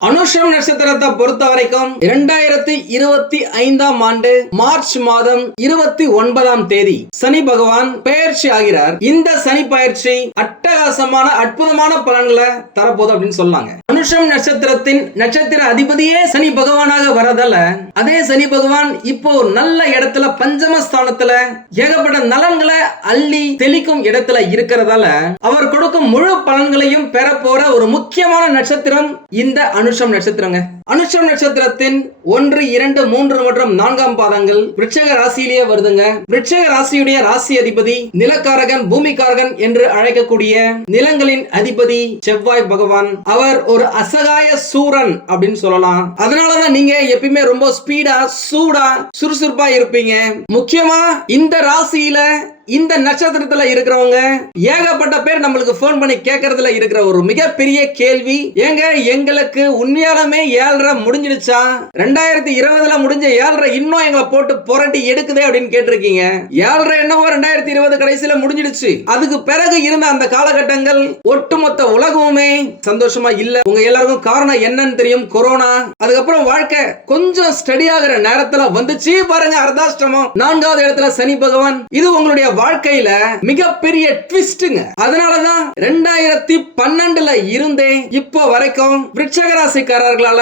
அனுஷம் நட்சத்திரத்தை பொறுத்த வரைக்கும் இரண்டாயிரத்தி இருபத்தி ஐந்தாம் ஆண்டு மார்ச் மாதம் இருபத்தி ஒன்பதாம் தேதி சனி பகவான் பெயர்ச்சி ஆகிறார். இந்த சனி பயிற்சி அட்டகாசமான அற்புதமான பலன்களை தரப்போகுது அப்படின்னு சொல்லாங்க அனுஷம் நட்சத்திரத்தின் நட்சத்திர அதிபதியே சனி பகவானாக வரதால அதே சனி பகவான் இப்போ நல்ல இடத்துல பஞ்சம ஸ்தானத்துல ஏகப்பட்ட நலன்களை அள்ளி தெளிக்கும் இடத்துல இருக்கிறதால அவர் கொடுக்கும் முழு பலன்களையும் பெற போற ஒரு முக்கியமான நட்சத்திரம் இந்த அனு அனுஷம் நட்சத்திரங்க. அனுஷம் நட்சத்திரத்தின் ஒன்று இரண்டு மூன்று மற்றும் நான்காம் பாதங்கள் விருட்சக ராசியிலேயே வருதுங்க. விருட்சக ராசியுடைய ராசி அதிபதி நிலக்காரகன் பூமிக்காரகன் என்று அழைக்கக்கூடிய நிலங்களின் அதிபதி செவ்வாய் பகவான். அவர் ஒரு அசகாய சூரன் அப்படின்னு சொல்லலாம். அதனாலதான் நீங்க எப்பயுமே ரொம்ப ஸ்பீடா சூடா சுறுசுறுப்பா இருப்பீங்க. முக்கியமா இந்த ராசியில இந்த நட்சத்திரத்துல இருக்கிறவங்க ஏகப்பட்ட பேர் நம்மளுக்கு போன் பண்ணி கேட்கறதுல இருக்கிற ஒரு மிகப்பெரிய கேள்வி. ஏங்க எங்களுக்கு உண்மையாலுமே ஏழரை முடிஞ்சிடுச்சா? ரெண்டாயிரத்தி இருபதுல முடிஞ்ச ஏழ்ரை இன்னும் எங்களை போட்டு புரட்டி எடுக்குதே அப்படின்னு கேட்டிருக்கீங்க. ஏழ்ரை என்னவோ ரெண்டாயிரத்தி இருபது கடைசியில முடிஞ்சிடுச்சு. அதுக்கு பிறகு இருந்த அந்த காலகட்டங்கள் ஒட்டுமொத்த உலகமுமே சந்தோஷமா இல்ல. உங்க எல்லாருக்கும் காரணம் என்னன்னு தெரியும் கொரோனா. அதுக்கப்புறம் வாழ்க்கை கொஞ்சம் ஸ்டடி ஆகிற நேரத்துல வந்துச்சு. பாருங்க அர்தாஷ்டமம் நான்காவது இடத்துல சனி பகவான். இது உங்களுடைய வாழ்க்கையில மிகப்பெரிய ட்விஸ்டுங்க அதனாலதான் ரெண்டாயிரத்தி பன்னெண்டுல இருந்தே இப்போ வரைக்கும் விருட்சக ராசிக்காரர்களால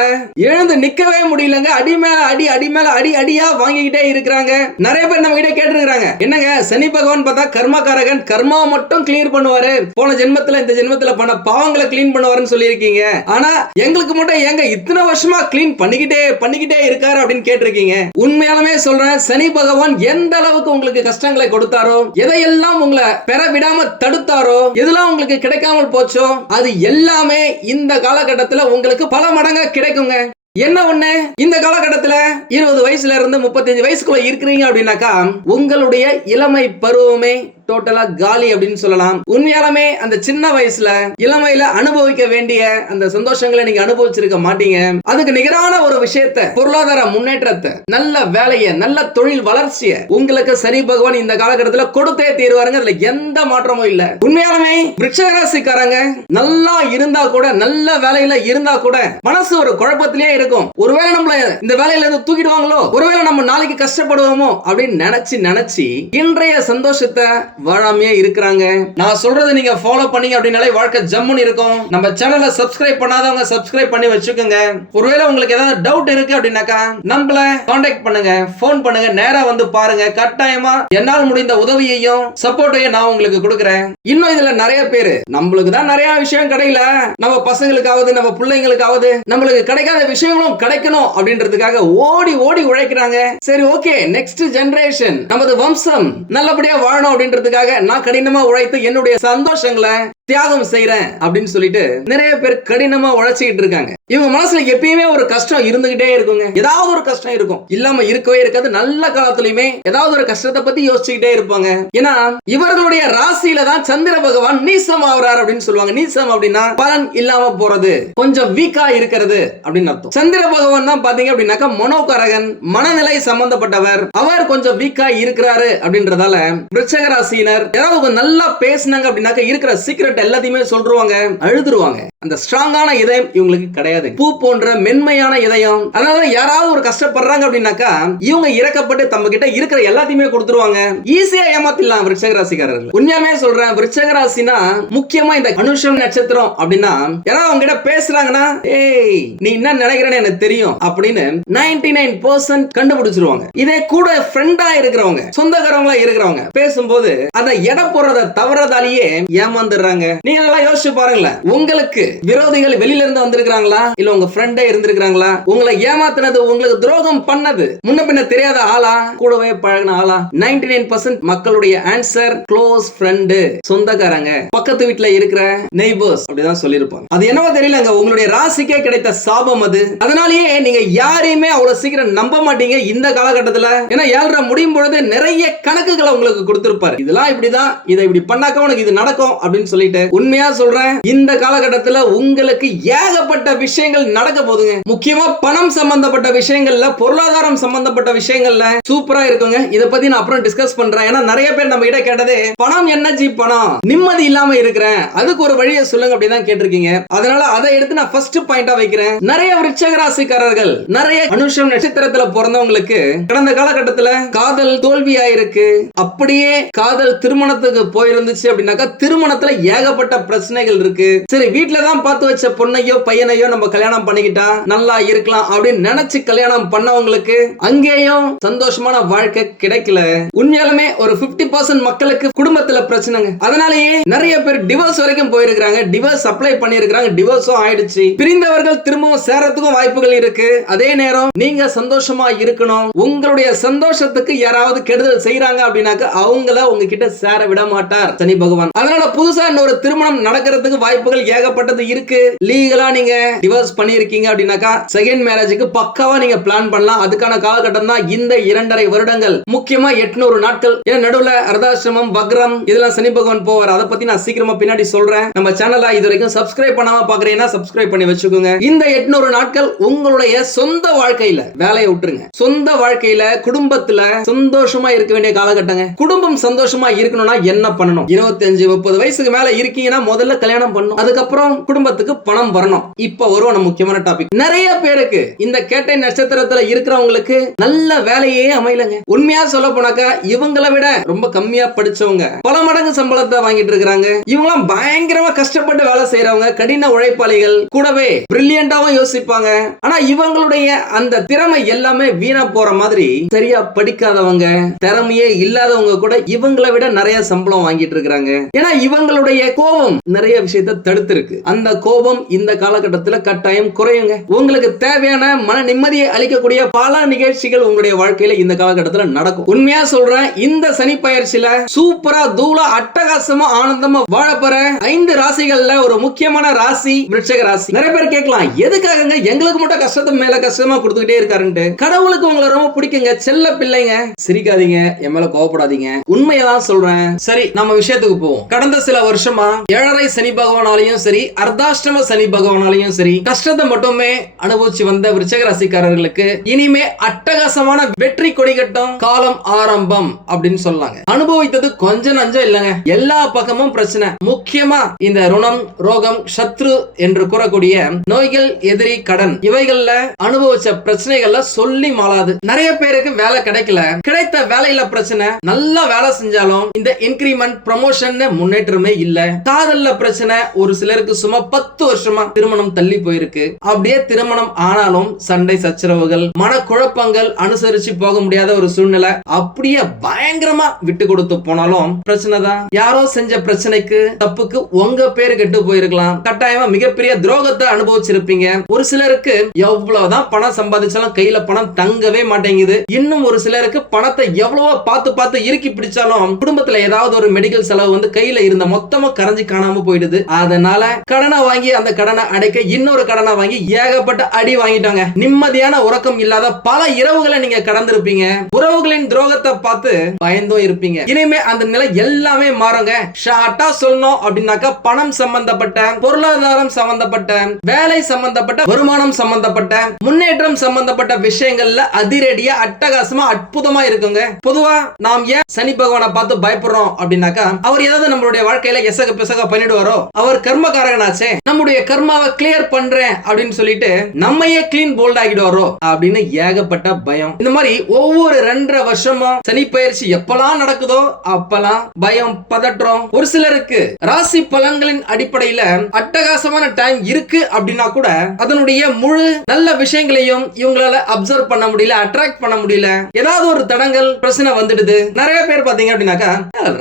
எழுந்து நிக்கவே முடியலங்க. அடி மேல அடி அடி மேல அடி அடியா வாங்கிக்கிட்டே இருக்கிறாங்க. நிறைய பேர் நம்ம கிட்ட கேட்டிருக்காங்க என்னங்க சனி பகவான் பார்த்தா கர்மகாரகன் கர்மாவை மட்டும் கிளியர் பண்ணுவாரு. போன ஜென்மத்துல இந்த ஜென்மத்துல பண்ண பாவங்களை கிளீன் பண்ணுவாருன்னு சொல்லியிருக்கீங்க. ஆனா எங்களுக்கு மட்டும் ஏங்க இத்தனை வருஷமா கிளீன் பண்ணிக்கிட்டே பண்ணிக்கிட்டே இருக்காரு அப்படின்னு கேட்டிருக்கீங்க. உண்மையாலுமே சொல்றேன் சனி பகவான் எந்த அளவுக்கு உங்களுக்கு கஷ்டங்களை கொடுத்தாரோ எதையெல்லாம் உங்களை பெற விடாம தடுத்தாரோ எதெல்லாம் உங்களுக்கு கிடைக்காமல் போச்சோ அது எல்லாமே இந்த காலகட்டத்துல உங்களுக்கு பல மடங்கா கிடைக்குங்க. என்ன ஒண்ணு? இந்த காலகட்டத்துல இருபது வயசுல இருந்து முப்பத்தஞ்சு வயசுக்குள்ள இருக்கிறீங்க அப்படின்னாக்கா உங்களுடைய இளமை பருவமே டோட்டலா காலி அப்படின்னு சொல்லலாம். உண்மையாலுமே அந்த சின்ன வயசுல இளமையில அனுபவிக்க வேண்டிய அந்த சந்தோஷங்களை நீங்க அனுபவிச்சிருக்க மாட்டீங்க. அதுக்கு நிகரான ஒரு விஷயத்த பொருளாதார முன்னேற்றத்தை நல்ல வேலையை நல்ல தொழில் வளர்ச்சியை உங்களுக்கு சரி பகவான் இந்த காலகட்டத்தில் கொடுத்தே தீர்வாருங்க. அதுல எந்த மாற்றமும் இல்ல. உண்மையாலுமே விருட்சராசிக்காரங்க நல்லா இருந்தா கூட நல்ல வேலையில இருந்தா கூட மனசு ஒரு குழப்பத்திலேயே இருக்கும். ஒருவேளை நம்மள இந்த வேலையில இருந்து தூக்கிடுவாங்களோ ஒருவேளை நம்ம நாளைக்கு கஷ்டப்படுவோமோ அப்படின்னு நினைச்சு நினைச்சு இன்றைய சந்தோஷத்தை வாழாமையே இருக்கிறாங்க. நான் சொல்றதை நீங்க ஃபாலோ பண்ணீங்க அப்படின்னாலே வாழ்க்கை ஜம்முன்னு இருக்கும். நம்ம சேனலை சப்ஸ்கிரைப் பண்ணாதவங்க சப்ஸ்கிரைப் பண்ணி வச்சுக்கோங்க. ஒருவேளை உங்களுக்கு ஏதாவது டவுட் இருக்கு அப்படின்னாக்கா நம்மள காண்டாக்ட் பண்ணுங்க. ஃபோன் பண்ணுங்க. நேரா வந்து பாருங்க. கட்டாயமா என்னால் முடிந்த உதவியையும் சப்போர்ட்டையும் நான் உங்களுக்கு கொடுக்குறேன். இன்னும் இதுல நிறைய பேரு. நம்மளுக்கு தான் நிறைய விஷயம் கிடைக்கல நம்ம பசங்களுக்காவது நம்ம பிள்ளைங்களுக்காவது நம்மளுக்கு கிடைக்காத விஷயங்களும் கிடைக்கணும் அப்படின்றதுக்காக ஓடி ஓடி உழைக்கிறாங்க. சரி ஓகே நெக்ஸ்ட் ஜெனரேஷன் நமது வம்சம் நல்லபடியா வாழணும் அப்படின்றது அப்படின்றதுக்காக நான் கடினமா உழைத்து என்னுடைய சந்தோஷங்களை தியாகம் செய்யறேன் அப்படின்னு சொல்லிட்டு நிறைய பேர் கடினமா உழைச்சிக்கிட்டு இருக்காங்க. இவங்க மனசுல எப்பயுமே ஒரு கஷ்டம் இருந்துகிட்டே இருக்குங்க. ஏதாவது ஒரு கஷ்டம் இருக்கும். இல்லாம இருக்கவே இருக்காது. நல்ல காலத்துலயுமே ஏதாவது ஒரு கஷ்டத்தை பத்தி யோசிச்சுக்கிட்டே இருப்பாங்க. ஏன்னா இவர்களுடைய ராசியில தான் சந்திர பகவான் நீசம் ஆகுறாரு அப்படின்னு சொல்லுவாங்க. நீசம் அப்படின்னா பலன் இல்லாம போறது. கொஞ்சம் வீக்கா இருக்கிறது அப்படின்னு அர்த்தம். சந்திர பகவான் தான் பாத்தீங்க அப்படின்னாக்கா மனோகரகன் மனநிலை சம்பந்தப்பட்டவர். அவர் கொஞ்சம் வீக்கா இருக்கிறாரு அப்படின்றதால விருச்சக ராசியினர் ஏதாவது நல்லா பேசினாங்க அப்படின்னாக்கா இருக்கிற சீக்கிரம் பட் எல்லாத்தையுமே சொல்றாங்க அழுதுருவாங்க. அந்த ஸ்ட்ராங்கான இதயம் இவங்களுக்கு கிடையாது. பூ போன்ற மென்மையான இதயம். அதனால யாராவது ஒரு கஷ்டப்படுறாங்க அப்படின்னாக்கா இவங்க இறக்கப்பட்டு தம்ம கிட்ட இருக்கிற எல்லாத்தையுமே கொடுத்துருவாங்க. ஈஸியா ஏமாத்திடலாம் விருச்சக ராசிக்காரர்கள் உண்மையாமே சொல்றேன் விருச்சக ராசினா முக்கியமா இந்த அனுஷம் நட்சத்திரம் அப்படின்னா யாராவது அவங்க கிட்ட பேசுறாங்கன்னா ஏய் நீ என்ன நினைக்கிறேன்னு எனக்கு தெரியும் அப்படின்னு நைன்டி நைன் பர்சன்ட் கண்டுபிடிச்சிருவாங்க. இதே கூட ஃப்ரெண்டா இருக்கிறவங்க சொந்தக்காரவங்களா இருக்கிறவங்க பேசும்போது அந்த எடை போடுறத தவறதாலேயே ஏமாந்துடுறாங்க. நீங்க நல்லா யோசிச்சு பாருங்களேன். உங்களுக்கு விரோதிகள் வெளியில இருந்து வந்திருக்காங்களா இல்ல உங்க ஃப்ரெண்டே இருந்திருக்காங்களா உங்களை ஏமாத்தினது உங்களுக்கு துரோகம் பண்ணது. முன்ன பின்ன தெரியாத ஆளா? கூடவே பழகின ஆளா? நைன்டி நைன் பர்சன்ட் மக்களுடைய ஆன்சர் க்ளோஸ் ஃப்ரெண்டு சொந்தக்காரங்க. பக்கத்து வீட்டுல இருக்கிற நெய்பர்ஸ் அப்படிதான் சொல்லியிருப்பாங்க. அது என்னவோ தெரியலங்க. உங்களுடைய ராசிக்கே கிடைத்த சாபம் அது. அதனாலேயே நீங்க யாரையுமே அவ்வளவு சீக்கிரம் நம்ப மாட்டீங்க இந்த காலகட்டத்துல. ஏன்னா ஏழரை முடியும் பொழுது நிறைய கணக்குகளை உங்களுக்கு கொடுத்திருப்பாரு. இதெல்லாம் இப்படிதான். இதை இப்படி பண்ணாக்க உனக்கு இது நடக்கும் அப்படின்னு சொல்லிட்டு உண்மையா சொல்றேன். இந்த காலகட்டத்துல காலத்துல உங்களுக்கு ஏகப்பட்ட விஷயங்கள் நடக்க போகுதுங்க. முக்கியமா பணம் சம்பந்தப்பட்ட விஷயங்கள்ல பொருளாதாரம் சம்பந்தப்பட்ட விஷயங்கள்ல சூப்பரா இருக்குங்க. இத பத்தி நான் அப்புறம் டிஸ்கஸ் பண்றேன். ஏன்னா நிறைய பேர் நம்ம கிட்ட கேட்டது பணம் என்ன ஜி பணம்? நிம்மதி இல்லாம இருக்கிறேன். அதுக்கு ஒரு வழியை சொல்லுங்க அப்படிதான் கேட்டிருக்கீங்க. அதனால அதை எடுத்து நான் ஃபர்ஸ்ட் பாயிண்டா வைக்கிறேன். நிறைய விருச்சக ராசிக்காரர்கள் நிறைய அனுஷம் நட்சத்திரத்துல பிறந்தவங்களுக்கு கடந்த காலகட்டத்துல காதல் தோல்வியா இருக்கு அப்படியே காதல் திருமணத்துக்கு போயிருந்துச்சு அப்படின்னாக்கா திருமணத்துல ஏகப்பட்ட பிரச்சனைகள் இருக்கு. சரி வீட்டுல தான் பார்த்து வச்ச பொண்ணையோ பையனையோ நம்ம கல்யாணம் பண்ணிக்கிட்டா நல்லா இருக்கலாம் அப்படின்னு நினைச்சு கல்யாணம் பண்ணவங்களுக்கு அங்கேயும் சந்தோஷமான வாழ்க்கை கிடைக்கல. உண்மையாலுமே ஒரு 50% பர்சன்ட் மக்களுக்கு குடும்பத்துல பிரச்சனைங்க. அதனாலேயே நிறைய பேர் டிவோர்ஸ் வரைக்கும் போயிருக்கிறாங்க. டிவோர்ஸ் அப்ளை பண்ணிருக்கிறாங்க டிவோர்ஸும் ஆயிடுச்சு. பிரிந்தவர்கள் திரும்பவும் சேரத்துக்கும் வாய்ப்புகள் இருக்கு. அதே நேரம் நீங்க சந்தோஷமா இருக்கணும். உங்களுடைய சந்தோஷத்துக்கு யாராவது கெடுதல் செய்யறாங்க அப்படின்னாக்க அவங்கள உங்ககிட்ட சேர விட மாட்டார் சனி பகவான். அதனால புதுசா இன்னொரு திருமணம் நடக்கிறதுக்கு வாய்ப்புகள் ஏகப்பட்டது இருக்கு. லீகலா நீங்க டிவோர்ஸ் பண்ணிருக்கீங்க அப்படின்னாக்கா செகண்ட் மேரேஜுக்கு பக்காவா நீங்க பிளான் பண்ணலாம். அதுக்கான காலகட்டம் தான் இந்த இரண்டரை வருடங்கள். முக்கியமா எட்நூறு நாட்கள். ஏன்னா நடுவுல அர்தாசிரமம் வக்ரம் இதெல்லாம் சனி பகவான் போவார். அதை பத்தி நான் சீக்கிரமா பின்னாடி சொல்றேன். நம்ம சேனலை இது வரைக்கும் சப்ஸ்கிரைப் பண்ணாம பாக்குறீங்கன்னா சப்ஸ்கிரைப் பண்ணி வச்சுக்கோங்க. இந்த எட்நூறு நாட்கள் உங்களுடைய சொந்த வாழ்க்கையில வேலையை விட்டுருங்க. சொந்த வாழ்க்கையில குடும்பத்துல சந்தோஷமா இருக்க வேண்டிய காலகட்டங்க. குடும்பம் சந்தோஷமா இருக்கணும்னா என்ன பண்ணணும்? இருபத்தஞ்சு முப்பது வயசுக்கு மேல இருக்கீங்கன்னா முதல்ல கல்யாணம் பண்ணணும் அதுக்கப்புறம் குடும்பத்துக்கு பணம் வரணும். இப்ப வருவோம் நம்ம முக்கியமான டாபிக் நிறைய பேருக்கு இந்த கேட்டை நட்சத்திரத்துல இருக்கிறவங்களுக்கு நல்ல வேலையே அமையலங்க. உண்மையா சொல்ல போனாக்கா இவங்களை விட ரொம்ப கம்மியா படிச்சவங்க பல மடங்கு சம்பளத்தை வாங்கிட்டு இருக்காங்க இவங்களாம் பயங்கரமா கஷ்டப்பட்டு வேலை செய்யறவங்க கடின உழைப்பாளிகள் கூடவே பிரில்லியண்டாவும் யோசிப்பாங்க. ஆனா இவங்களுடைய அந்த திறமை எல்லாமே வீணா போற மாதிரி சரியா படிக்காதவங்க திறமையே இல்லாதவங்க கூட இவங்களை விட நிறைய சம்பளம் வாங்கிட்டு இருக்காங்க ஏன்னா இவங்களுடைய கோபம் நிறைய விஷயத்த தடுத்திருக்கு. அந்த கோபம் இந்த காலகட்டத்துல கட்டாயம் குறையுங்க. உங்களுக்கு தேவையான மன நிம்மதியை அளிக்கக்கூடிய பல நிகழ்ச்சிகள் உங்களுடைய வாழ்க்கையில இந்த காலகட்டத்துல நடக்கும். உண்மையா சொல்றேன் இந்த சனி பயிற்சியில சூப்பரா தூளா அட்டகாசமா ஆனந்தமா வாழப்போற ஐந்து ராசிகள்ல ஒரு முக்கியமான ராசி விருட்சக ராசி. நிறைய பேர் கேட்கலாம் எதுக்காகங்க? எங்களுக்கு மட்டும் கஷ்டத்தை மேல கஷ்டமா கொடுத்துக்கிட்டே இருக்காருன்ட்டு. கடவுளுக்கு உங்களை ரொம்ப பிடிக்குங்க செல்ல பிள்ளைங்க. சிரிக்காதீங்க என் மேல கோவப்படாதீங்க. உண்மையதான் சொல்றேன். சரி நம்ம விஷயத்துக்கு போவோம். கடந்த சில வருஷமா ஏழரை சனி பகவானாலையும் சரி அர்த்தாஷ்டம சனி பகவானாலையும் சரி கஷ்டத்தை மட்டுமே அனுபவிச்சு வந்த விருச்சக ராசிக்காரர்களுக்கு இனிமே அட்டகாசமான வெற்றி கொடிகட்டும் காலம் ஆரம்பம் அப்படின்னு சொல்லாங்க. அனுபவித்தது கொஞ்சம் நஞ்சம் இல்லைங்க. எல்லா பக்கமும் பிரச்சனை. முக்கியமா இந்த ருணம் ரோகம் சத்ரு என்று கூறக்கூடிய நோய்கள் எதிரி கடன் இவைகள்ல அனுபவிச்ச பிரச்சனைகள்ல சொல்லி மாளாது. நிறைய பேருக்கு வேலை கிடைக்கல. கிடைத்த வேலையில பிரச்சனை. நல்லா வேலை செஞ்சாலும் இந்த இன்கிரிமெண்ட் ப்ரமோஷன் முன்னேற்றமே இல்ல. காதல்ல பிரச்சனை ஒரு சிலருக்கு சும்மா பத்து வருஷமா திருமணம் தள்ளி போயிருக்கு. அப்படியே திருமணம் ஆனாலும் சண்டை சச்சரவுகள் மனக்குழப்பங்கள் அனுசரிச்சு போக முடியாத ஒரு சூழ்நிலை அப்படியே பயங்கரமா விட்டு கொடுத்து போனாலும் பிரச்சனை தான். யாரோ செஞ்ச பிரச்சனைக்கு தப்புக்கு உங்க பேரு கெட்டு போயிருக்கலாம். கட்டாயமா மிகப்பெரிய துரோகத்தை அனுபவிச்சிருப்பீங்க. ஒரு சிலருக்கு எவ்வளவுதான் பணம் சம்பாதிச்சாலும் கையில பணம் தங்கவே மாட்டேங்குது. இன்னும் ஒரு சிலருக்கு பணத்தை எவ்வளவோ பார்த்து பார்த்து இறுக்கி பிடிச்சாலும் குடும்பத்துல ஏதாவது ஒரு மெடிக்கல் செலவு வந்து கையில இருந்த மொத்தமா கரைஞ்சு காணாம போயிடுது. அதனால கடன் வாங்கி அந்த கடனை அடைக்க இன்னொரு கடனை வாங்கி ஏகப்பட்ட அடி வாங்கிட்டாங்க. நிம்மதியான உறக்கம் இல்லாத பல இரவுகளை நீங்க கடந்திருப்பீங்க. உறவுகளின் துரோகத்தை பார்த்து பயந்தும் இருப்பீங்க. இனிமே அந்த நிலை எல்லாமே மாறுங்க. ஷார்ட்டா சொல்லணும் அப்படின்னாக்கா பணம் சம்பந்தப்பட்ட பொருளாதாரம் சம்பந்தப்பட்ட வேலை சம்பந்தப்பட்ட வருமானம் சம்பந்தப்பட்ட முன்னேற்றம் சம்பந்தப்பட்ட விஷயங்கள்ல அதிரடியா அட்டகாசமா அற்புதமா இருக்குங்க. பொதுவா நாம் ஏன் சனி பகவானை பார்த்து பயப்படுறோம் அப்படின்னாக்கா அவர் ஏதாவது நம்மளுடைய வாழ்க்கையில எசக பிசக பண்ணிடுவாரோ? அவர் கர்மகாரகனாச்சு நம்முடைய கர்மாவை கிளியர் பண்றேன் அப்படின்னு சொல்லிட்டு நம்மையே கிளீன் போல்ட் ஆகிடுவாரோ அப்படின்னு ஏகப்பட்ட பயம். இந்த மாதிரி ஒவ்வொரு ரெண்டரை வருஷமும் சனி பயிற்சி எப்பெல்லாம் நடக்குதோ அப்பெல்லாம் பயம் பதற்றம். ஒரு சிலருக்கு ராசி பலன்களின் அடிப்படையில அட்டகாசமான டைம் இருக்கு அப்படின்னா கூட அதனுடைய முழு நல்ல விஷயங்களையும் இவங்களால அப்சர்வ் பண்ண முடியல அட்ராக்ட் பண்ண முடியல. ஏதாவது ஒரு தடங்கள் பிரச்சனை வந்துடுது. நிறைய பேர் பாத்தீங்க அப்படின்னாக்கா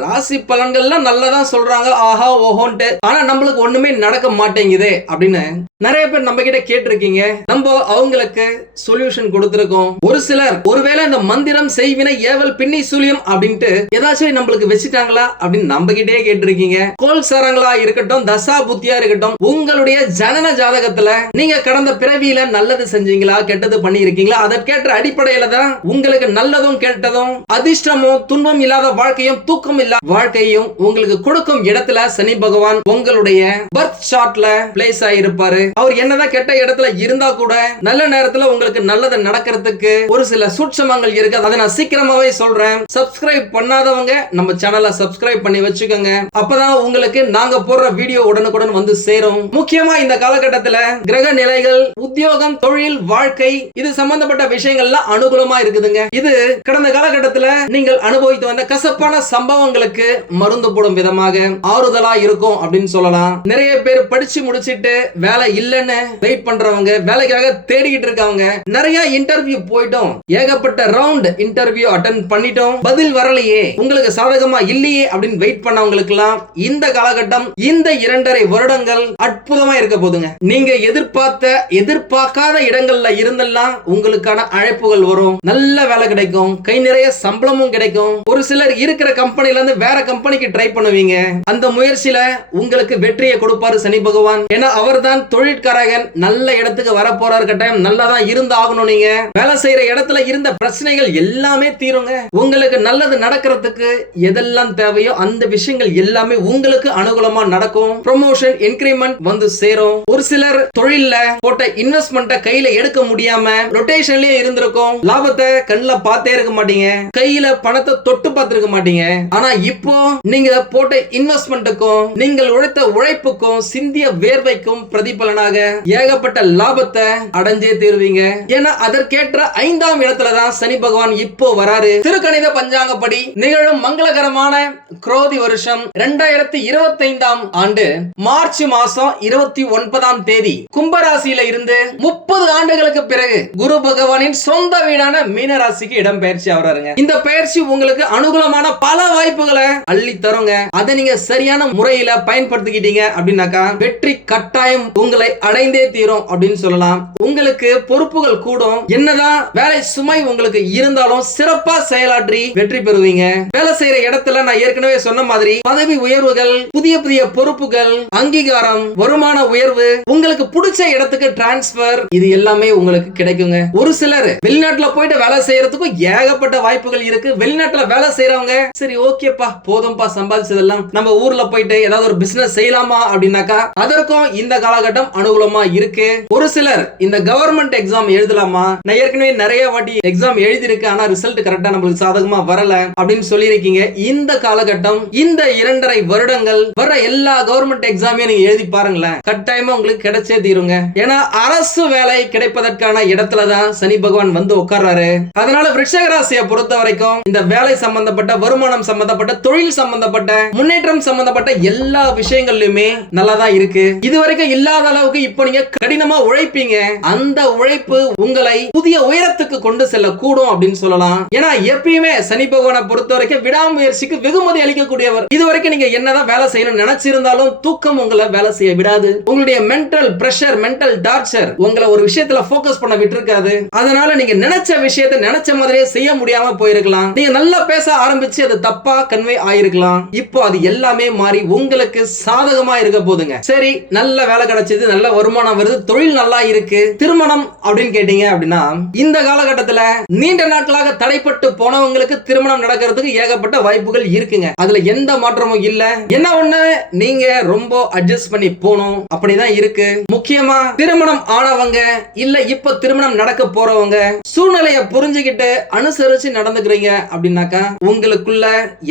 ராசி பலன்கள்லாம் நல்லதான் சொல்றாங்க. ஆஹா ஓஹோன்ட்டு. ஆனா நம்மளுக்கு ஒண்ணுமே நட நடக்க மாட்டேங்குதே அப்படின்னு நிறைய பேர் நம்ம கிட்ட கேட்டிருக்கீங்க. நம்ம அவங்களுக்கு சொல்யூஷன் கொடுத்திருக்கோம். ஒரு சிலர் ஒருவேளை இந்த மந்திரம் செய்வினை ஏவல் பின்னி சூலியம் அப்படின்ட்டு ஏதாச்சும் நம்மளுக்கு வச்சுட்டாங்களா அப்படின்னு நம்ம கிட்டே கேட்டிருக்கீங்க. கோல் சரங்களா இருக்கட்டும் தசா புத்தியா இருக்கட்டும் உங்களுடைய ஜனன ஜாதகத்துல நீங்க கடந்த பிறவியில நல்லது செஞ்சீங்களா கெட்டது பண்ணி இருக்கீங்களா அதற்கேற்ற அடிப்படையில தான் உங்களுக்கு நல்லதும் கெட்டதும் அதிர்ஷ்டமும் துன்பம் இல்லாத வாழ்க்கையும் தூக்கம் இல்லாத வாழ்க்கையும் உங்களுக்கு கொடுக்கும் இடத்துல சனி பகவான் உங்களுடைய பர்த் ஷாட்ல பிளேஸ் ஆகியிருப்பாரு அவர் என்னதான் கெட்ட இடத்துல இருந்தா கூட நல்ல நேரத்துல உங்களுக்கு நல்லது நடக்கிறதுக்கு ஒரு சில சூட்சமங்கள் இருக்கு. அதை நான் சீக்கிரமாவே சொல்றேன். சப்ஸ்கிரைப் பண்ணாதவங்க நம்ம சேனலை சப்ஸ்கிரைப் பண்ணி வச்சுக்கோங்க. அப்பதான் உங்களுக்கு நாங்க போடுற வீடியோ உடனுக்குடன் வந்து சேரும். முக்கியமா இந்த காலகட்டத்துல கிரக நிலைகள் உத்தியோகம் தொழில் வாழ்க்கை இது சம்பந்தப்பட்ட விஷயங்கள்லாம் அனுகூலமா இருக்குதுங்க. இது கடந்த காலகட்டத்துல நீங்கள் அனுபவித்து வந்த கசப்பான சம்பவங்களுக்கு மருந்து போடும் விதமாக ஆறுதலா இருக்கும் அப்படின்னு சொல்லலாம். நிறைய பேர் படிச்சு முடிச்சிட்டு வேலை இல்லைன்னு வெயிட் பண்றவங்க வேலைக்காக தேடிக்கிட்டு இருக்கவங்க நிறைய இன்டர்வியூ போயிட்டோம். ஏகப்பட்ட ரவுண்ட் இன்டர்வியூ அட்டன் பண்ணிட்டோம். பதில் வரலையே. உங்களுக்கு சாதகமா இல்லையே அப்படின்னு வெயிட் பண்ணவங்களுக்கு எல்லாம் இந்த காலகட்டம் இந்த இரண்டரை வருடங்கள் அற்புதமா இருக்க போதுங்க. நீங்க எதிர்பார்த்த எதிர்பார்க்காத இடங்கள்ல இருந்தெல்லாம் உங்களுக்கான அழைப்புகள் வரும். நல்ல வேலை கிடைக்கும். கை நிறைய சம்பளமும் கிடைக்கும். ஒரு சிலர் இருக்கிற கம்பெனில இருந்து வேற கம்பெனிக்கு ட்ரை பண்ணுவீங்க. அந்த முயற்சியில உங்களுக்கு வெற்றியை கொடுப்பாரு சனி பகவான். ஏன்னா அவர்தான் தொழிற்காரகன். நல்ல இடத்துக்கு வர போறார் கட்டாயம். நல்லா தான் இருந்து ஆகணும் நீங்க. வேலை செய்யற இடத்துல இருந்த பிரச்சனைகள் எல்லாமே தீருங்க. உங்களுக்கு நல்லது நடக்கிறதுக்கு எதெல்லாம் தேவையோ அந்த விஷயங்கள் எல்லாமே உங்களுக்கு அனுகூலமா நடக்கும். ப்ரொமோஷன் இன்கிரிமெண்ட் வந்து சேரும். ஒரு சிலர் தொழில்ல போட்ட இன்வெஸ்ட்மெண்ட்டை கையில எடுக்க முடியாம ரொட்டேஷன்லயே இருந்திருக்கும். லாபத்தை கண்ணுல பார்த்தே இருக்க மாட்டீங்க. கையில பணத்தை தொட்டு பார்த்திருக்க மாட்டீங்க. ஆனா இப்போ நீங்க போட்ட இன்வெஸ்ட்மெண்ட்டுக்கும் நீங்கள் உழைத்த உழைப்புக்கும் சிந்திய வேர்வைக்கும் பிரதிபலனாக ஏகப்பட்ட லாபத்தை அடைஞ்சே தீர்வீங்க. ஏன்னா அதற்கேற்ற ஐந்தாம் இடத்துலதான் சனி பகவான் இப்போ வராரு. திருக்கணித பஞ்சாங்கப்படி நிகழும் மங்களகரமான குரோதி வருஷம் இரண்டாயிரத்தி இருபத்தி ஐந்தாம் ஆண்டு மார்ச் மாசம் இருபத்தி ஒன்பதாம் தேதி கும்பராசியில இருந்து முப்பது ஆண்டுகளுக்கு பிறகு குரு பகவானின் சொந்த வீடான மீனராசிக்கு இடம் பயிற்சி ஆகிறாருங்க இந்த பயிற்சி உங்களுக்கு அனுகூலமான பல வாய்ப்புகளை அள்ளி தருங்க அதை நீங்க சரியான முறையில பயன்படுத்திக்கிட்டீங்க அப்படின்னாக்கா வெற்றி கட்டாயம் உங்களை அடைந்தே தீரும் அப்படின்னு சொல்லலாம். உங்களுக்கு பொறுப்புகள் கூடும். என்னதான் வேலை சுமை உங்களுக்கு இருந்தாலும் சிறப்பா செயலாற்றி வெற்றி பெறுவீங்க. வேலை செய்யற இடத்துல நான் ஏற்கனவே சொன்ன மாதிரி பதவி உயர்வுகள் புதிய புதிய பொறுப்புகள் அங்கீகாரம் வருமான உயர்வு உங்களுக்கு பிடிச்ச இடத்துக்கு டிரான்ஸ்பர் இது எல்லாமே உங்களுக்கு கிடைக்குங்க. ஒரு சிலர் வெளிநாட்டுல போயிட்டு வேலை செய்யறதுக்கும் ஏகப்பட்ட வாய்ப்புகள் இருக்கு. வெளிநாட்டுல வேலை செய்யறவங்க சரி ஓகேப்பா போதும்பா சம்பாதிச்சதெல்லாம் நம்ம ஊர்ல போயிட்டு ஏதாவது ஒரு பிசினஸ் செய்யலாமா? அப்படின்னாக்கா அதற்கும் இந்த காலகட்டம் அனுகூலமா இருக்கு. ஒரு சிலர் இந்த கவர்மெண்ட் எக்ஸாம் எழுதலாமா? நான் ஏற்கனவே நிறைய வாட்டி எக்ஸாம் எழுதியிருக்கேன் ஆனா ரிசல்ட் கரெக்டா நம்மளுக்கு சாதகமா வரல அப்படின்னு சொல்லியிருக்கீங்க. இந்த காலகட்டம் இந்த இரண்டரை வருடங்கள் வர எல்லா கவர்மெண்ட் எக்ஸாமையும் நீங்க எழுதி பாருங்களேன். கட்டாயமா உங்களுக்கு கிடைச்சே தீருங்க. ஏன்னா அரசு வேலை கிடைப்பதற்கான இடத்துல தான் சனி பகவான் வந்து உட்கார்றாரு. அதனால விருட்சக ராசியை பொறுத்த வரைக்கும் இந்த வேலை சம்பந்தப்பட்ட வருமானம் சம்பந்தப்பட்ட தொழில் சம்பந்தப்பட்ட முன்னேற்றம் சம்பந்தப்பட்ட எல்லா விஷயங்கள்லயுமே நல்லா தான் இருக்கு. இது வரைக்கும் இல்லாத அளவுக்கு இப்போ நீங்க கடினமா உழைப்பீங்க. அந்த உழைப்பு உங்களை புதிய உயரத்துக்கு கொண்டு செல்ல கூடும் அப்படின்னு சொல்லலாம். ஏன்னா எப்பயுமே சனி பகவானை பொறுத்த வரைக்கும் விடாமுயற்சிக்கு வெகுமதி அளிக்கக்கூடியவர். இது வரைக்கும் நீங்க என்னதான் வேலை செய்யணும்னு நினைச்சிருந்தாலும் தூக்கம் உங்களை வேலை செய்ய விடாது. உங்களுடைய மென்டல் பிரஷர் மென்டல் டார்ச்சர் உங்களை ஒரு விஷயத்துல போக்கஸ் பண்ண விட்டுருக்காது. அதனால நீங்க நினைச்ச விஷயத்தை நினைச்ச மாதிரியே செய்ய முடியாம போயிருக்கலாம். நீங்க நல்லா பேச ஆரம்பிச்சு அது தப்பா கன்வே ஆயிருக்கலாம். இப்போ அது எல்லாமே மாறி உங்களுக்கு சாதகமா இருக்க சொல்லுங்க. சரி நல்ல வேலை கிடைச்சது நல்ல வருமானம் வருது தொழில் நல்லா இருக்கு திருமணம் அப்படின்னு கேட்டீங்க அப்படின்னா இந்த காலகட்டத்துல நீண்ட நாட்களாக தடைப்பட்டு போனவங்களுக்கு திருமணம் நடக்கிறதுக்கு ஏகப்பட்ட வாய்ப்புகள் இருக்குங்க. அதுல எந்த மாற்றமும் இல்ல. என்ன ஒண்ணு? நீங்க ரொம்ப அட்ஜஸ்ட் பண்ணி போகணும். அப்படிதான் இருக்கு. முக்கியமா திருமணம் ஆனவங்க இல்ல இப்ப திருமணம் நடக்க போறவங்க சூழ்நிலைய புரிஞ்சுக்கிட்டு அனுசரிச்சு நடந்துக்கிறீங்க அப்படின்னாக்கா உங்களுக்குள்ள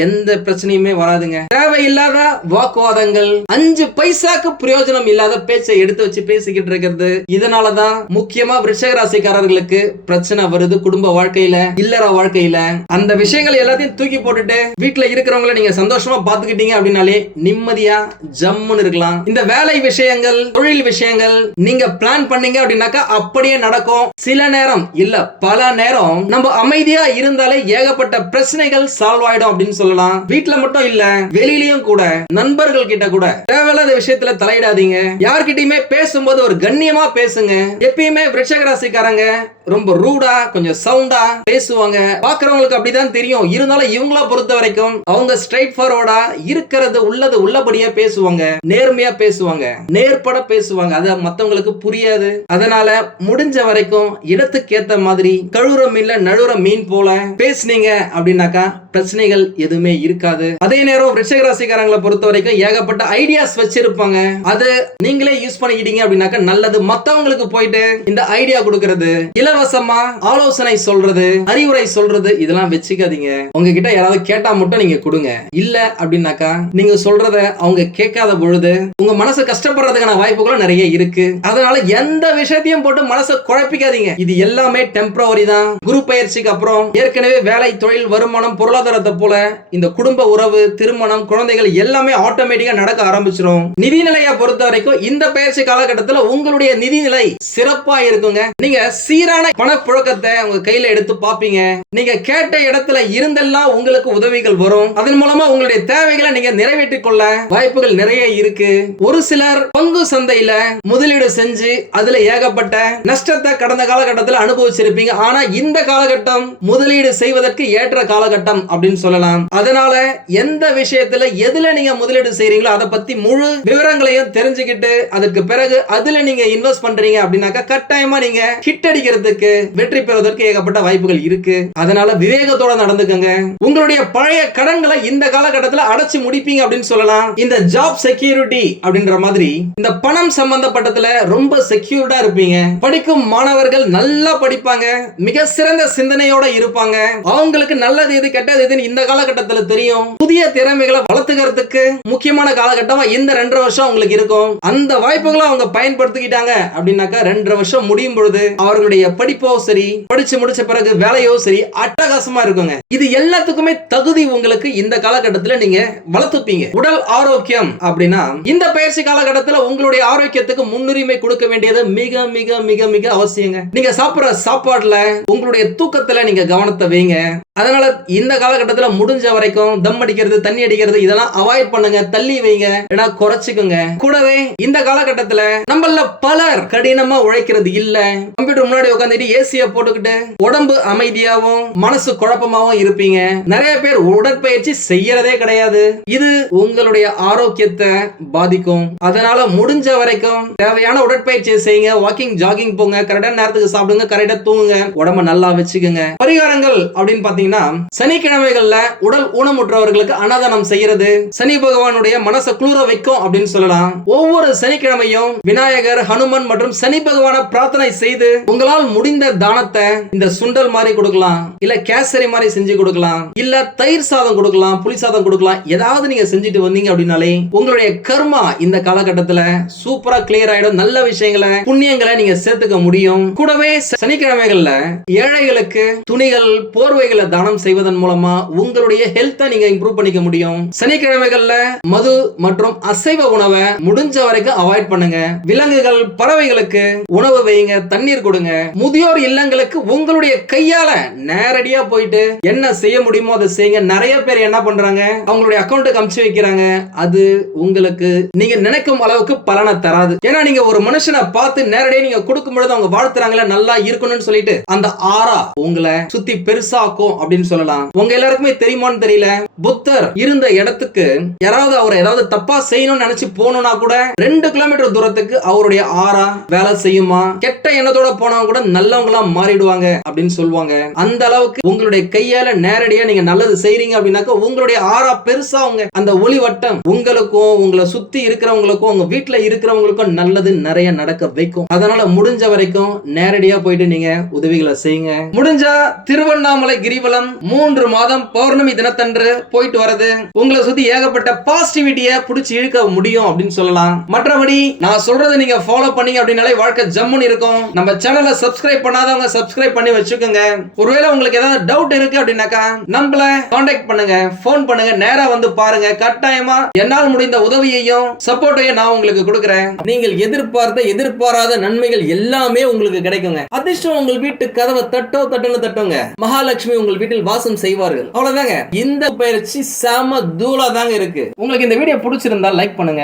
எந்த பிரச்சனையுமே வராதுங்க. தேவையில்லாத வாக்குவாதங்கள் அஞ்சு பைசா பைசாக்கு பிரயோஜனம் இல்லாத பேச்சை எடுத்து வச்சு பேசிக்கிட்டு இருக்கிறது. இதனாலதான் முக்கியமா விருஷக ராசிக்காரர்களுக்கு பிரச்சனை வருது குடும்ப வாழ்க்கையில இல்லற வாழ்க்கையில. அந்த விஷயங்கள் எல்லாத்தையும் தூக்கி போட்டுட்டு வீட்டுல இருக்கிறவங்கள நீங்க சந்தோஷமா பாத்துக்கிட்டீங்க அப்படின்னாலே நிம்மதியா ஜம்முன்னு இருக்கலாம். இந்த வேலை விஷயங்கள் தொழில் விஷயங்கள் நீங்க பிளான் பண்ணீங்க அப்படின்னாக்கா அப்படியே நடக்கும். சில நேரம் இல்ல பல நேரம் நம்ம அமைதியா இருந்தாலே ஏகப்பட்ட பிரச்சனைகள் சால்வ் ஆயிடும் அப்படின்னு சொல்லலாம். வீட்டுல மட்டும் இல்ல வெளியிலயும் கூட நண்பர்கள் கிட்ட கூட. தேவையில்லாத விஷயத்துல தலையிடாதீங்க. யார்கிட்டயுமே பேசும்போது ஒரு கண்ணியமா பேசுங்க. எப்பயுமே விருட்சக ராசிக்காரங்க ரொம்ப ரூடா கொஞ்சம் சவுண்டா பேசுவாங்க. பாக்குறவங்களுக்கு அப்படிதான் தெரியும். இருந்தாலும் இவங்கள பொறுத்த வரைக்கும் அவங்க ஸ்ட்ரைட் ஃபார்வர்டா இருக்கிறது உள்ளது உள்ளபடியா பேசுவாங்க. நேர்மையா பேசுவாங்க. நேர்பட பேசுவாங்க. அத மத்தவங்களுக்கு புரியாது. அதனால முடிஞ்ச வரைக்கும் இடத்துக்கு ஏத்த மாதிரி கழுவுற மீன்ல நழுவுற மீன் போல பேசுனீங்க அப்படின்னாக்கா பிரச்சனைகள் எதுவுமே இருக்காது. அதே நேரம் ரிஷகராசிக்காரங்களை பொறுத்த வரைக்கும் ஏகப்பட்ட ஐடியாஸ் வச்சிருப்பாங்க. கொடுப்பாங்க அது நீங்களே யூஸ் பண்ணிக்கிட்டீங்க அப்படின்னாக்க நல்லது. மத்தவங்களுக்கு போயிட்டு இந்த ஐடியா கொடுக்கறது இலவசமா ஆலோசனை சொல்றது அறிவுரை சொல்றது இதெல்லாம் வச்சுக்காதீங்க. உங்ககிட்ட யாராவது கேட்டா மட்டும் நீங்க கொடுங்க. இல்ல அப்படின்னாக்கா நீங்க சொல்றத அவங்க கேட்காத பொழுது உங்க மனசு கஷ்டப்படுறதுக்கான வாய்ப்புகளும் நிறைய இருக்கு. அதனால எந்த விஷயத்தையும் போட்டு மனசை குழப்பிக்காதீங்க. இது எல்லாமே டெம்பரவரி தான். குரு பயிற்சிக்கு அப்புறம் ஏற்கனவே வேலை தொழில் வருமானம் பொருளாதாரத்தை போல இந்த குடும்ப உறவு திருமணம் குழந்தைகள் எல்லாமே ஆட்டோமேட்டிக்கா நடக்க ஆரம்பிச்சிரும். நிதிநிலையை பொறுத்த வரைக்கும் இந்த பயிற்சி காலகட்டத்தில் உங்களுடைய நிதிநிலை சிறப்பா இருக்குங்க. நீங்க சீரான பணப்புழக்கத்தை உங்க கையில எடுத்து பாப்பீங்க நீங்க கேட்ட இடத்துல இருந்தெல்லாம் உங்களுக்கு உதவிகள் வரும். அதன் மூலமா உங்களுடைய தேவைகளை நீங்க நிறைவேற்றிக் கொள்ள வாய்ப்புகள் நிறைய இருக்கு. ஒரு சிலர் பங்கு சந்தையில முதலீடு செஞ்சு அதுல ஏகப்பட்ட நஷ்டத்தை கடந்த காலகட்டத்தில் அனுபவிச்சிருப்பீங்க. ஆனா இந்த காலகட்டம் முதலீடு செய்வதற்கு ஏற்ற காலகட்டம் அப்படின்னு சொல்லலாம். அதனால எந்த விஷயத்துல எதுல நீங்க முதலீடு செய்றீங்களோ அதை பத்தி முழு விவரம் விவரங்களையும் தெரிஞ்சுக்கிட்டு அதற்கு பிறகு அதுல நீங்க இன்வெஸ்ட் பண்றீங்க அப்படின்னாக்கா கட்டாயமா நீங்க ஹிட் அடிக்கிறதுக்கு வெற்றி பெறுவதற்கு ஏகப்பட்ட வாய்ப்புகள் இருக்கு. அதனால விவேகத்தோட நடந்துக்கங்க. உங்களுடைய பழைய கடன்களை இந்த காலகட்டத்தில் அடைச்சு முடிப்பீங்க அப்படின்னு சொல்லலாம். இந்த ஜாப் செக்யூரிட்டி அப்படின்ற மாதிரி இந்த பணம் சம்பந்தப்பட்டதுல ரொம்ப செக்யூர்டா இருப்பீங்க. படிக்கும் மாணவர்கள் நல்லா படிப்பாங்க. மிக சிறந்த சிந்தனையோட இருப்பாங்க. அவங்களுக்கு நல்லது எது கெட்டது எதுன்னு இந்த காலகட்டத்தில் தெரியும். புதிய திறமைகளை வளர்த்துக்கிறதுக்கு முக்கியமான காலகட்டமா இந்த ரெண்டரை வருஷம் வருஷம் அவங்களுக்கு இருக்கும். அந்த வாய்ப்புகளை அவங்க பயன்படுத்திக்கிட்டாங்க அப்படின்னாக்கா ரெண்டரை வருஷம் முடியும் பொழுது அவர்களுடைய படிப்போ சரி படிச்சு முடிச்ச பிறகு வேலையோ சரி அட்டகாசமா இருக்குங்க. இது எல்லாத்துக்குமே தகுதி உங்களுக்கு இந்த காலகட்டத்தில் நீங்க வளர்த்துப்பீங்க. உடல் ஆரோக்கியம் அப்படின்னா இந்த பயிற்சி காலகட்டத்தில் உங்களுடைய ஆரோக்கியத்துக்கு முன்னுரிமை கொடுக்க வேண்டியது மிக மிக மிக மிக அவசியங்க. நீங்க சாப்பிடுற சாப்பாடுல உங்களுடைய தூக்கத்துல நீங்க கவனத்தை வைங்க. அதனால இந்த காலகட்டத்தில் முடிஞ்ச வரைக்கும் தம் அடிக்கிறது தண்ணி அடிக்கிறது இதெல்லாம் அவாய்ட் பண்ணுங்க தள்ளி வைங்க. ஏன்னா குறைச்சிக்கோங்க. கூடவே இந்த காலகட்டத்துல நம்மள பலர் கடினமா உழைக்கிறது இல்ல. கம்ப்யூட்டர் முன்னாடி உட்காந்துட்டு ஏசிய போட்டுக்கிட்டு உடம்பு அமைதியாவும் மனசு குழப்பமாவும் இருப்பீங்க. நிறைய பேர் உடற்பயிற்சி செய்யறதே கிடையாது. இது உங்களுடைய ஆரோக்கியத்தை பாதிக்கும். அதனால முடிஞ்ச வரைக்கும் தேவையான உடற்பயிற்சியை செய்யுங்க. வாக்கிங் ஜாகிங் போங்க. கரெக்டான நேரத்துக்கு சாப்பிடுங்க. கரெக்டா தூங்குங்க. உடம்ப நல்லா வச்சுக்கோங்க. பரிகாரங்கள் அப்படின்னு பாத்தீங்கன்னா சனிக்கிழமைகள்ல உடல் ஊனமுற்றவர்களுக்கு அன்னதானம் செய்யறது. சனி பகவானுடைய மனசை குளிர வைக்கும் அப்படின்னு அப்படின்னு சொல்லலாம். ஒவ்வொரு சனிக்கிழமையும் விநாயகர் ஹனுமன் மற்றும் சனி பகவான பிரார்த்தனை செய்து உங்களால் முடிந்த தானத்தை இந்த சுண்டல் மாதிரி கொடுக்கலாம் இல்ல கேசரி மாதிரி செஞ்சு கொடுக்கலாம் இல்ல தயிர் சாதம் கொடுக்கலாம் புளி சாதம் கொடுக்கலாம் ஏதாவது நீங்க செஞ்சுட்டு வந்தீங்க அப்படின்னாலே உங்களுடைய கர்மா இந்த காலகட்டத்துல சூப்பரா கிளியர் ஆயிடும். நல்ல விஷயங்களை புண்ணியங்களை நீங்க சேர்த்துக்க முடியும். கூடவே சனிக்கிழமைகள்ல ஏழைகளுக்கு துணிகள் போர்வைகளை தானம் செய்வதன் மூலமா உங்களுடைய ஹெல்த்தை நீங்க இம்ப்ரூவ் பண்ணிக்க முடியும். சனிக்கிழமைகள்ல மது மற்றும் அசைவ உணவை முடிஞ்ச வரைக்கும் அவாய்ட் பண்ணுங்க. விலங்குகள் பறவைகளுக்கு உணவு வைங்க தண்ணீர் கொடுங்க. முதியோர் இல்லங்களுக்கு உங்களுடைய கையால நேரடியா போயிட்டு என்ன செய்ய முடியுமோ அதை செய்யுங்க நிறைய பேர் என்ன பண்றாங்க? அவங்களுடைய அக்கௌண்ட்டுக்கு அமுச்சு வைக்கிறாங்க. அது உங்களுக்கு நீங்க நினைக்கும் அளவுக்கு பலனை தராது. ஏன்னா நீங்க ஒரு மனுஷனை பார்த்து நேரடியா நீங்க கொடுக்கும் பொழுது அவங்க வாழ்த்துறாங்களே நல்லா இருக்கணும்னு சொல்லிட்டு அந்த ஆறா உங்களை சுத்தி பெருசாக்கும் அப்படின்னு சொல்லலாம். உங்க எல்லாருக்குமே தெரியுமான்னு தெரியல? புத்தர் இருந்த இடத்துக்கு யாராவது அவர் ஏதாவது தப்பா செய்யணும்னு நினைச்சு போகணும்னா கூட ரெண்டு கிலோமீட்டர் தூரத்துக்கு அவருடைய ஆறா வேலை செய்யுமா? கெட்ட எண்ணத்தோட போனவங்க கூட நல்லவங்களா மாறிடுவாங்க அப்படின்னு சொல்லுவாங்க. அந்த அளவுக்கு உங்களுடைய கையால நேரடியா நீங்க நல்லது செய்றீங்க அப்படின்னாக்க உங்களுடைய ஆறா பெருசா உங்க அந்த ஒளி வட்டம் உங்களுக்கும் உங்களை சுத்தி இருக்கிறவங்களுக்கும் உங்க வீட்டுல இருக்கிறவங்களுக்கும் நல்லது நிறைய நடக்க வைக்கும். அதனால முடிஞ்ச வரைக்கும் நேரடியா போயிட்டு நீங்க உதவிகளை செய்யுங்க. முடிஞ்சா திருவண்ணாமலை கிரிவலம் மூன்று மாதம் பௌர்ணமி தினத்தன்று போயிட்டு வரது உங்களை சுத்தி ஏகப்பட்ட பாசிட்டிவிட்டிய புடிச்சு இழுக்க முடியும். அப்படின்னு சொல்லலாம். மற்றபடி நான் சொல்றதை நீங்க ஃபாலோ பண்ணீங்க அப்படின்னாலே வாழ்க்கை ஜம்முன்னு இருக்கும். நம்ம சேனலை சப்ஸ்கிரைப் பண்ணாதவங்க சப்ஸ்கிரைப் பண்ணி வச்சுக்கோங்க. ஒருவேளை உங்களுக்கு ஏதாவது டவுட் இருக்கு அப்படின்னாக்கா நம்மள காண்டாக்ட் பண்ணுங்க ஃபோன் பண்ணுங்க நேரா வந்து பாருங்க. கட்டாயமா என்னால் முடிந்த உதவியையும் சப்போர்ட்டையும் நான் உங்களுக்கு கொடுக்குறேன். நீங்கள் எதிர்பார்த்த எதிர்பாராத நன்மைகள் எல்லாமே உங்களுக்கு கிடைக்குங்க. அதிர்ஷ்டம் உங்கள் வீட்டு கதவை தட்டோ தட்டுன்னு தட்டுங்க. மகாலட்சுமி உங்கள் வீட்டில் வாசம் செய்வார்கள். அவ்வளவுதாங்க. இந்த பயிற்சி செம தூளா தாங்க இருக்கு. உங்களுக்கு இந்த வீடியோ பிடிச்சிருந்தா லைக் பண்ணுங்க.